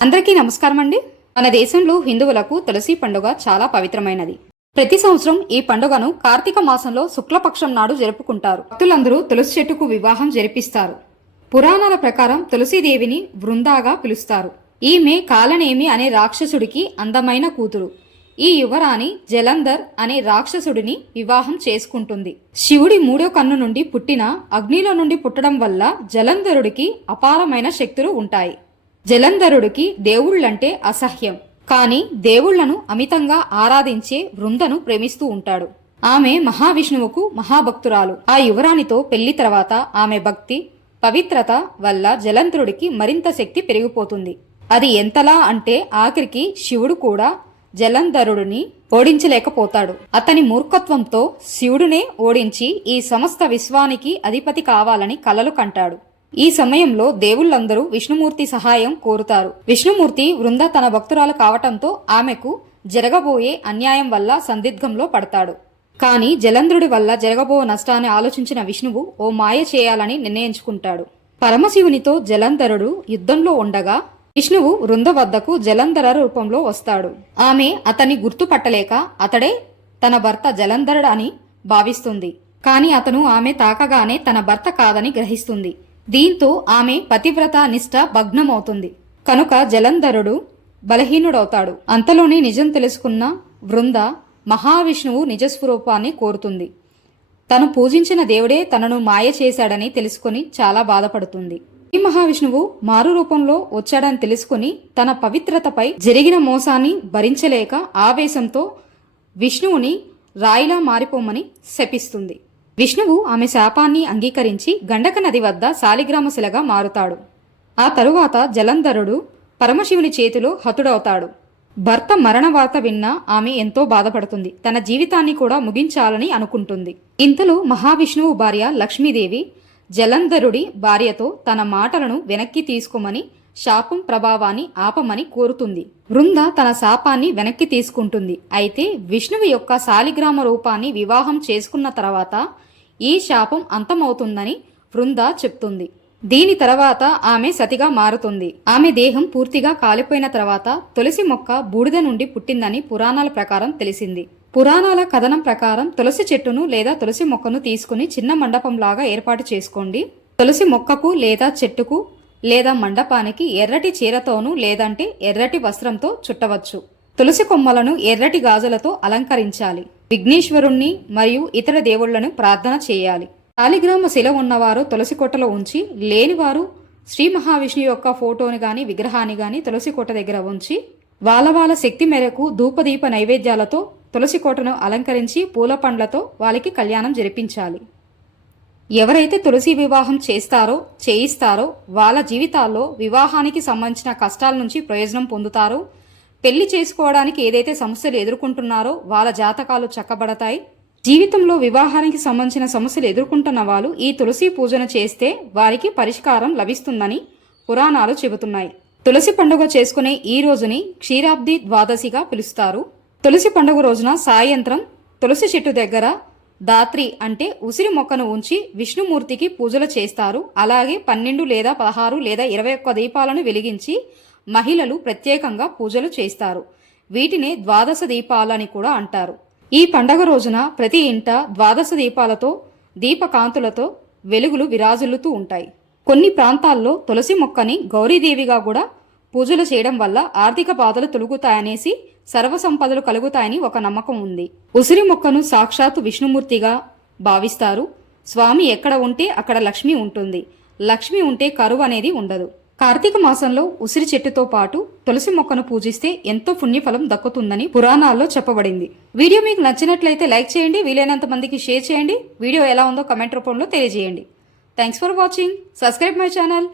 అందరికీ నమస్కారం అండి. మన దేశంలో హిందువులకు తులసి పండుగ చాలా పవిత్రమైనది. ప్రతి సంవత్సరం ఈ పండుగను కార్తీక మాసంలో శుక్లపక్షం నాడు జరుపుకుంటారు. భక్తులందరూ తులసి చెట్టుకు వివాహం జరిపిస్తారు. పురాణాల ప్రకారం తులసీదేవిని వృందాగా పిలుస్తారు. ఈమె కాలనేమి అనే రాక్షసుడికి అందమైన కూతురు. ఈ యువరాణి జలంధర్ అనే రాక్షసుడిని వివాహం చేసుకుంటుంది. శివుడి మూడో కన్ను నుండి పుట్టిన అగ్నిలో నుండి పుట్టడం వల్ల జలంధరుడికి అపారమైన శక్తులు ఉంటాయి. జలంధరుడికి దేవుళ్లంటే అసహ్యం. కాని దేవుళ్లను అమితంగా ఆరాధించే వృందను ప్రేమిస్తూ ఉంటాడు. ఆమె మహావిష్ణువుకు మహాభక్తురాలు. ఆ యువరాణితో పెళ్లి తర్వాత ఆమె భక్తి పవిత్రత వల్ల జలంధరుడికి మరింత శక్తి పెరిగిపోతుంది. అది ఎంతలా అంటే ఆఖరికి శివుడు కూడా జలంధరుడిని ఓడించలేకపోతాడు. అతని మూర్ఖత్వంతో శివుడినే ఓడించి ఈ సమస్త విశ్వానికి అధిపతి కావాలని కలలు కంటాడు. ఈ సమయంలో దేవుళ్లందరూ విష్ణుమూర్తి సహాయం కోరుతారు. విష్ణుమూర్తి వృంద తన భక్తురాలు కావటంతో ఆమెకు జరగబోయే అన్యాయం వల్ల సందిగ్ధంలో పడతాడు. కాని జలంధరుడి వల్ల జరగబో నష్టాన్ని ఆలోచించిన విష్ణువు ఓ మాయ చేయాలని నిర్ణయించుకుంటాడు. పరమశివునితో జలంధరుడు యుద్ధంలో ఉండగా విష్ణువు వృంద వద్దకు జలంధర రూపంలో వస్తాడు. ఆమె అతన్ని గుర్తుపట్టలేక అతడే తన భర్త జలంధరుడు అని భావిస్తుంది. కాని అతను ఆమె తాకగానే తన భర్త కాదని గ్రహిస్తుంది. దీంతో ఆమె పతివ్రత నిష్ఠ భగ్నమవుతుంది. కనుక జలంధరుడు బలహీనుడవుతాడు. అంతలోనే నిజం తెలుసుకున్న వృంద మహావిష్ణువు నిజస్వరూపాన్ని కోరుతుంది. తను పూజించిన దేవుడే తనను మాయ చేశాడని తెలుసుకుని చాలా బాధపడుతుంది. ఈ మహావిష్ణువు మారు రూపంలో వచ్చాడని తెలుసుకుని తన పవిత్రతపై జరిగిన మోసాన్ని భరించలేక ఆవేశంతో విష్ణువుని రాయిలా మారిపోమని శపిస్తుంది. విష్ణువు ఆమె శాపాన్ని అంగీకరించి గండక నది వద్ద శాలిగ్రామశిలగా మారుతాడు. ఆ తరువాత జలంధరుడు పరమశివుని చేతిలో హతుడవుతాడు. భర్త మరణ వార్త విన్న ఆమె ఎంతో బాధపడుతుంది. తన జీవితాన్ని కూడా ముగించాలని అనుకుంటుంది. ఇంతలో మహావిష్ణువు భార్య లక్ష్మీదేవి జలంధరుడి భార్యతో తన మాటలను వెనక్కి తీసుకోమని శాపం ప్రభావాన్ని ఆపమని కోరుతుంది. వృంద తన శాపాన్ని వెనక్కి తీసుకుంటుంది. అయితే విష్ణువు యొక్క శాలిగ్రామ రూపాన్ని వివాహం చేసుకున్న తర్వాత ఈ శాపం అంతమవుతుందని వృంద చెప్తుంది. దీని తర్వాత ఆమె సతిగా మారుతుంది. ఆమె దేహం పూర్తిగా కాలిపోయిన తర్వాత తులసి మొక్క బూడిద నుండి పుట్టిందని పురాణాల ప్రకారం తెలిసింది. పురాణాల కథనం ప్రకారం తులసి చెట్టును లేదా తులసి మొక్కను తీసుకుని చిన్న మండపంలాగా ఏర్పాటు చేసుకోండి. తులసి మొక్కకు లేదా చెట్టుకు లేదా మండపానికి ఎర్రటి చీరతోనూ లేదంటే ఎర్రటి వస్త్రంతో చుట్టవచ్చు. తులసి కొమ్మలను ఎర్రటి గాజులతో అలంకరించాలి. విఘ్నేశ్వరుణ్ణి మరియు ఇతర దేవుళ్లను ప్రార్థన చేయాలి. శాలిగ్రామ శిల ఉన్నవారు తులసి కోటలో ఉంచి, లేనివారు శ్రీ మహావిష్ణువు యొక్క ఫోటోని గాని విగ్రహాన్ని గాని తులసి కోట దగ్గర ఉంచి వాళ్ళ శక్తి మేరకు ధూపదీప నైవేద్యాలతో తులసి కోటను అలంకరించి పూల పండ్లతో వాళ్ళకి కళ్యాణం జరిపించాలి. ఎవరైతే తులసి వివాహం చేయిస్తారో వాళ్ళ జీవితాల్లో వివాహానికి సంబంధించిన కష్టాల నుంచి ప్రయోజనం పొందుతారు. పెళ్లి చేసుకోవడానికి ఏదైతే సమస్యలు ఎదుర్కొంటున్నారో వాళ్ళ జాతకాలు చక్కబడతాయి. జీవితంలో వివాహానికి సంబంధించిన సమస్యలు ఎదుర్కొంటున్న వాళ్ళు ఈ తులసి పూజను చేస్తే వారికి పరిష్కారం లభిస్తుందని పురాణాలు చెబుతున్నాయి. తులసి పండుగ చేసుకునే ఈ రోజుని క్షీరాబ్ది ద్వాదశిగా పిలుస్తారు. తులసి పండుగ రోజున సాయంత్రం తులసి చెట్టు దగ్గర దాత్రి అంటే ఉసిరి మొక్కను ఉంచి విష్ణుమూర్తికి పూజలు చేస్తారు. అలాగే 12 లేదా 16 లేదా 21 దీపాలను వెలిగించి మహిళలు ప్రత్యేకంగా పూజలు చేస్తారు. వీటినే ద్వాదశ దీపాలని కూడా అంటారు. ఈ పండగ రోజున ప్రతి ఇంట ద్వాదశ దీపాలతో దీపకాంతులతో వెలుగులు విరాజిల్లుతూ ఉంటాయి. కొన్ని ప్రాంతాల్లో తులసి మొక్కని గౌరీదేవిగా కూడా పూజలు చేయడం వల్ల ఆర్థిక బాధలు తొలగుతాయనేసి సర్వసంపదలు కలుగుతాయని ఒక నమ్మకం ఉంది. ఉసిరి మొక్కను సాక్షాత్తు విష్ణుమూర్తిగా భావిస్తారు. స్వామి ఎక్కడ ఉంటే అక్కడ లక్ష్మి ఉంటుంది. లక్ష్మి ఉంటే కరువు అనేది ఉండదు. కార్తీక మాసంలో ఉసిరి చెట్టుతో పాటు తులసి మొక్కను పూజిస్తే ఎంతో పుణ్యఫలం దక్కుతుందని పురాణాల్లో చెప్పబడింది. వీడియో మీకు నచ్చినట్లయితే లైక్ చేయండి. వీలైనంత మందికి షేర్ చేయండి. వీడియో ఎలా ఉందో కమెంట్ రూపంలో తెలియజేయండి. Thanks for watching. Subscribe my channel.